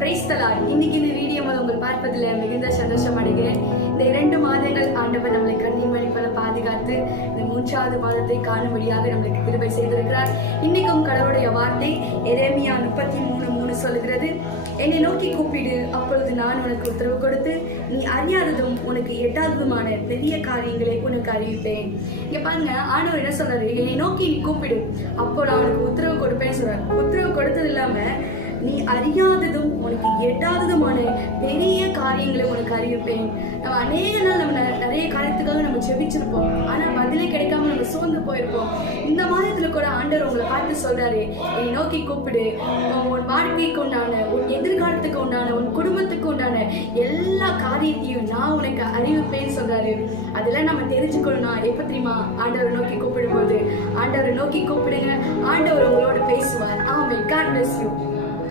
Praise the Lord. இன்னைக்கு இந்த video உங்கள் பார்ப்பதில் மிகுந்த சந்தோஷம் அடைகிறேன். இந்த 2 மாதங்கள் ஆண்டவர் நம்மளை கண்ணீர் மணி போல பாதுகாத்து இந்த 3வது மாதத்தை காணும்படியாக நம்மளுக்கு கிருபை செய்திருக்கிறார். இன்னைக்கும் கடவுளுடைய வார்த்தை எரேமியா 33:3 சொல்லுகிறது, என்னை நோக்கி கூப்பிடு, அப்பொழுது நான் உனக்கு உத்தரவு கொடுத்து நீ அறியாததும் உனக்கு எட்டாததுமான பெரிய காரியங்களை உனக்கு அறிவிப்பேன். இங்க பாருங்க, ஆண்டவர் என்ன சொல்றாரு, என்னை நோக்கி நீ கூப்பிடு, அப்போ நான் உனக்கு உத்தரவு கொடுப்பேன்னு சொல்றாரு. உத்தரவு கொடுத்தது இல்லாம நீ அறியாததும் உனக்கு எட்டாததுமான பெரிய காரியங்களை உனக்கு அறிவிப்பேன். நம்ம அநேக நாள் நம்ம நிறைய காரியத்துக்காக நம்ம ஜெபிச்சிருப்போம், ஆனா பதிலே கிடைக்காம நம்ம சோர்ந்து போயிருப்போம். இந்த மாதத்துல கூட ஆண்டவர் உங்களை பார்த்து சொல்றாரு, என்னை நோக்கி கூப்பிடு, உன் வாழ்க்கைக்கு உண்டான, உன் எதிர்காலத்துக்கு உண்டான, உன் குடும்பத்துக்கு உண்டான எல்லா காரியத்தையும் நான் உனக்கு அறிவிப்பேன்னு சொல்றாரு. அதெல்லாம் நம்ம தெரிஞ்சுக்கணும்னா எப்ப தெரியுமா? ஆண்டவரை நோக்கி கூப்பிடும் போது. ஆண்டவரை நோக்கி கூப்பிடுங்க, ஆண்டவர் உங்களோட பேசுவார். ஆமென். God bless you.